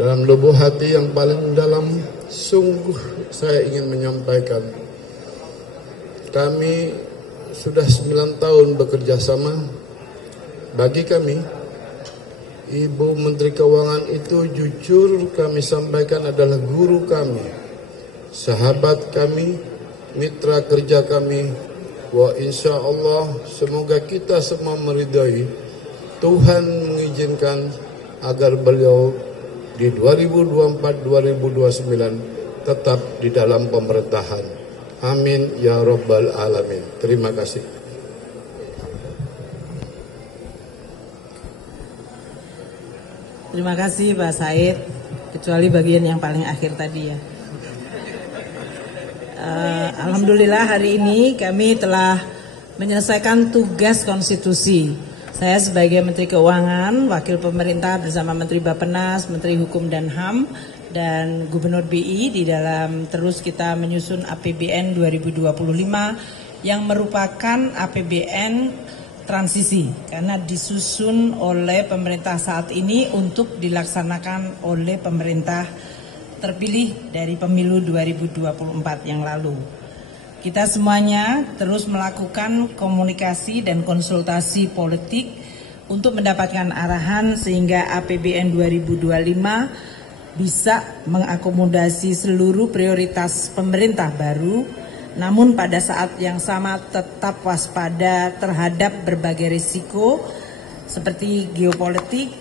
Dalam lubuk hati yang paling dalam, sungguh saya ingin menyampaikan, kami sudah 9 tahun bekerja sama. Bagi kami, Ibu Menteri Keuangan itu jujur kami sampaikan adalah guru kami, sahabat kami, mitra kerja kami. Wa insya Allah semoga kita semua meridai, Tuhan mengizinkan agar beliau di 2024-2029 tetap di dalam pemerintahan. Amin ya Rabbal Alamin. Terima kasih. Terima kasih Pak Said, kecuali bagian yang paling akhir tadi ya. Alhamdulillah hari ini kami telah menyelesaikan tugas konstitusi. Saya sebagai Menteri Keuangan, Wakil Pemerintah bersama Menteri Bappenas, Menteri Hukum dan HAM, dan Gubernur BI di dalam terus kita menyusun APBN 2025 yang merupakan APBN transisi karena disusun oleh pemerintah saat ini untuk dilaksanakan oleh pemerintah terpilih dari pemilu 2024 yang lalu. Kita semuanya terus melakukan komunikasi dan konsultasi politik untuk mendapatkan arahan sehingga APBN 2025 bisa mengakomodasi seluruh prioritas pemerintah baru, namun pada saat yang sama tetap waspada terhadap berbagai risiko seperti geopolitik,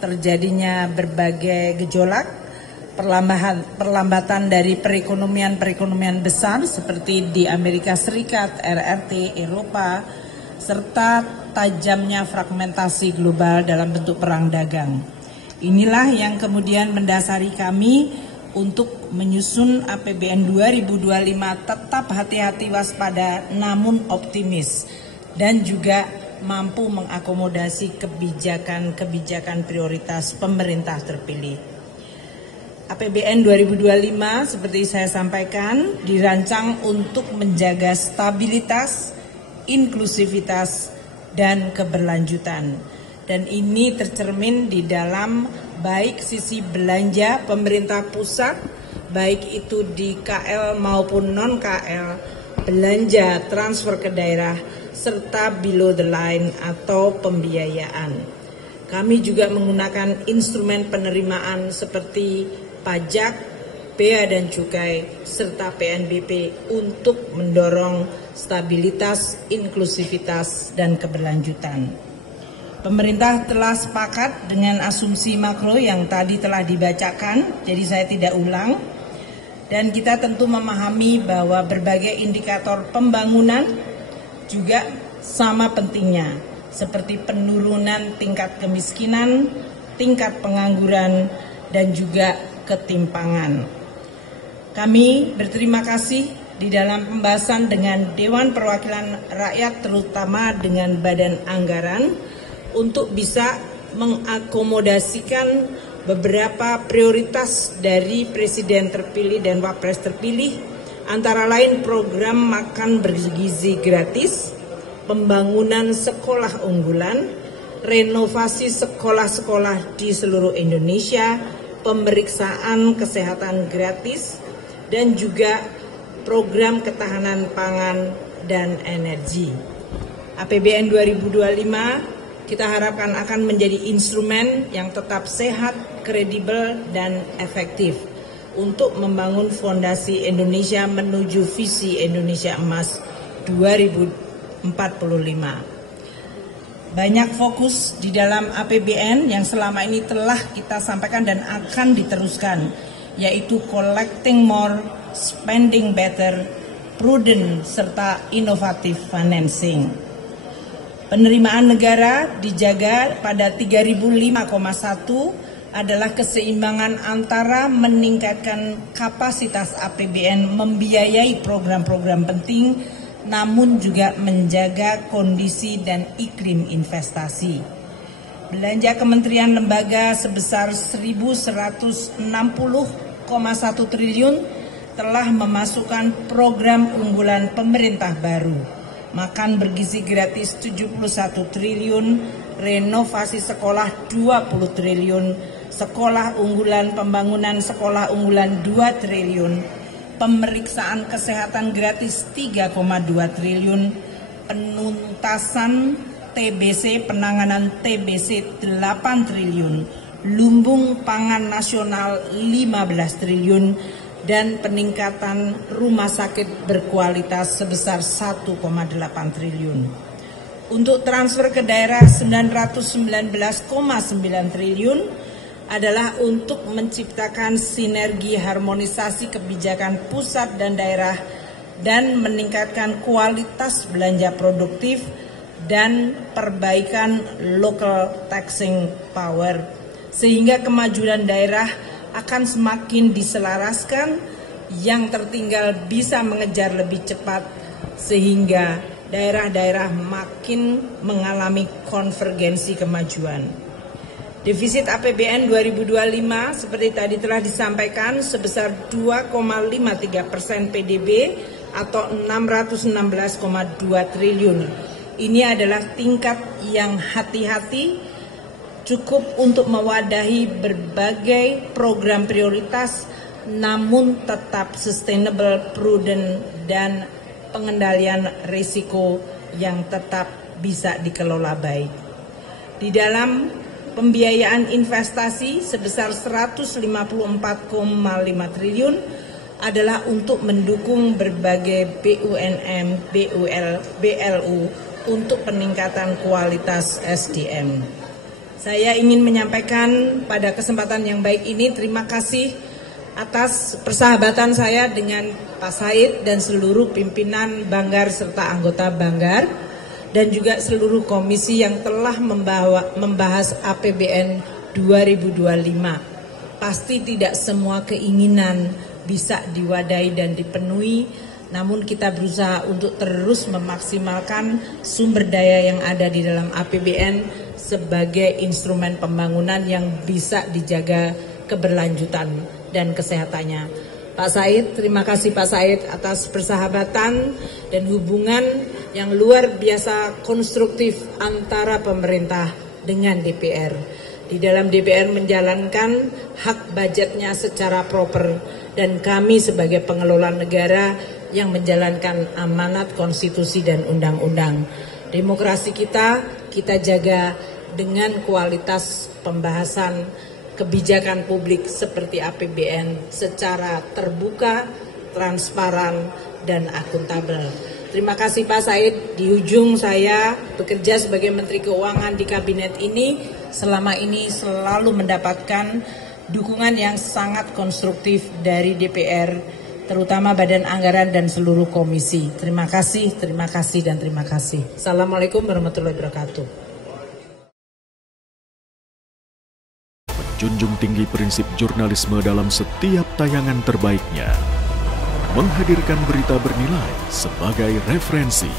terjadinya berbagai gejolak, perlambatan dari perekonomian besar seperti di Amerika Serikat, RRT, Eropa, serta tajamnya fragmentasi global dalam bentuk perang dagang. Inilah yang kemudian mendasari kami untuk menyusun APBN 2025 tetap hati-hati waspada namun optimis dan juga mampu mengakomodasi kebijakan prioritas pemerintah terpilih. APBN 2025 seperti saya sampaikan dirancang untuk menjaga stabilitas, inklusivitas, dan keberlanjutan. Dan ini tercermin di dalam baik sisi belanja pemerintah pusat, baik itu di KL maupun non-KL, belanja transfer ke daerah, serta below the line atau pembiayaan. Kami juga menggunakan instrumen penerimaan seperti pajak, bea dan cukai, serta PNBP untuk mendorong stabilitas, inklusivitas, dan keberlanjutan. Pemerintah telah sepakat dengan asumsi makro yang tadi telah dibacakan, jadi saya tidak ulang. Dan kita tentu memahami bahwa berbagai indikator pembangunan juga sama pentingnya, seperti penurunan tingkat kemiskinan, tingkat pengangguran, dan juga ketimpangan. Kami berterima kasih di dalam pembahasan dengan Dewan Perwakilan Rakyat, terutama dengan Badan Anggaran, untuk bisa mengakomodasikan beberapa prioritas dari Presiden terpilih dan Wapres terpilih, antara lain program makan bergizi gratis, pembangunan sekolah unggulan, renovasi sekolah-sekolah di seluruh Indonesia, pemeriksaan kesehatan gratis, dan juga program ketahanan pangan dan energi. APBN 2025 kita harapkan akan menjadi instrumen yang tetap sehat, kredibel, dan efektif untuk membangun fondasi Indonesia menuju visi Indonesia Emas 2045. Banyak fokus di dalam APBN yang selama ini telah kita sampaikan dan akan diteruskan, yaitu collecting more, spending better, prudent, serta innovative financing. Penerimaan negara dijaga pada 3005,1 adalah keseimbangan antara meningkatkan kapasitas APBN membiayai program-program penting, namun juga menjaga kondisi dan iklim investasi. Belanja kementerian lembaga sebesar 1.160,1 triliun telah memasukkan program unggulan pemerintah baru. Makan bergizi gratis 71 triliun, renovasi sekolah 20 triliun, sekolah unggulan, pembangunan sekolah unggulan 2 triliun, pemeriksaan kesehatan gratis 3,2 triliun, penuntasan TBC, penanganan TBC 8 triliun, lumbung pangan nasional 15 triliun, dan peningkatan rumah sakit berkualitas sebesar 1,8 triliun. Untuk transfer ke daerah 919,9 triliun adalah untuk menciptakan sinergi harmonisasi kebijakan pusat dan daerah dan meningkatkan kualitas belanja produktif dan perbaikan local taxing power, sehingga kemajuan daerah akan semakin diselaraskan, yang tertinggal bisa mengejar lebih cepat, sehingga daerah-daerah makin mengalami konvergensi kemajuan. Defisit APBN 2025 seperti tadi telah disampaikan sebesar 2,53% PDB atau 616,2 triliun. Ini adalah tingkat yang hati-hati, cukup untuk mewadahi berbagai program prioritas, namun tetap sustainable, prudent, dan pengendalian risiko yang tetap bisa dikelola baik. Di dalam pembiayaan investasi sebesar 154,5 triliun adalah untuk mendukung berbagai BUMN, BLU untuk peningkatan kualitas SDM. Saya ingin menyampaikan pada kesempatan yang baik ini terima kasih atas persahabatan saya dengan Pak Said dan seluruh pimpinan Banggar serta anggota Banggar, dan juga seluruh komisi yang telah membahas APBN 2025. Pasti tidak semua keinginan bisa diwadahi dan dipenuhi, namun kita berusaha untuk terus memaksimalkan sumber daya yang ada di dalam APBN sebagai instrumen pembangunan yang bisa dijaga keberlanjutan dan kesehatannya. Pak Said, terima kasih Pak Said atas persahabatan dan hubungan yang luar biasa konstruktif antara pemerintah dengan DPR. Di dalam DPR menjalankan hak budgetnya secara proper, dan kami sebagai pengelola negara yang menjalankan amanat konstitusi dan undang-undang. Demokrasi kita jaga dengan kualitas pembahasan kebijakan publik seperti APBN secara terbuka, transparan, dan akuntabel. Terima kasih Pak Said. Di ujung saya bekerja sebagai Menteri Keuangan di kabinet ini, selama ini selalu mendapatkan dukungan yang sangat konstruktif dari DPR, terutama Badan Anggaran dan seluruh komisi. Terima kasih, dan terima kasih. Assalamualaikum warahmatullahi wabarakatuh. Junjung tinggi prinsip jurnalisme dalam setiap tayangan terbaiknya. Menghadirkan berita bernilai sebagai referensi.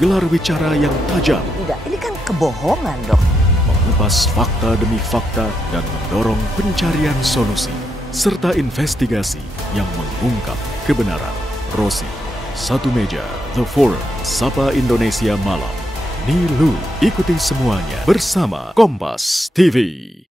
Gelar bicara yang tajam. Tidak, ini kan kebohongan dong. Mengupas fakta demi fakta dan mendorong pencarian solusi. Serta investigasi yang mengungkap kebenaran. Rosi, Satu Meja, The Forum, Sapa Indonesia Malam. Nilu, ikuti semuanya bersama Kompas TV.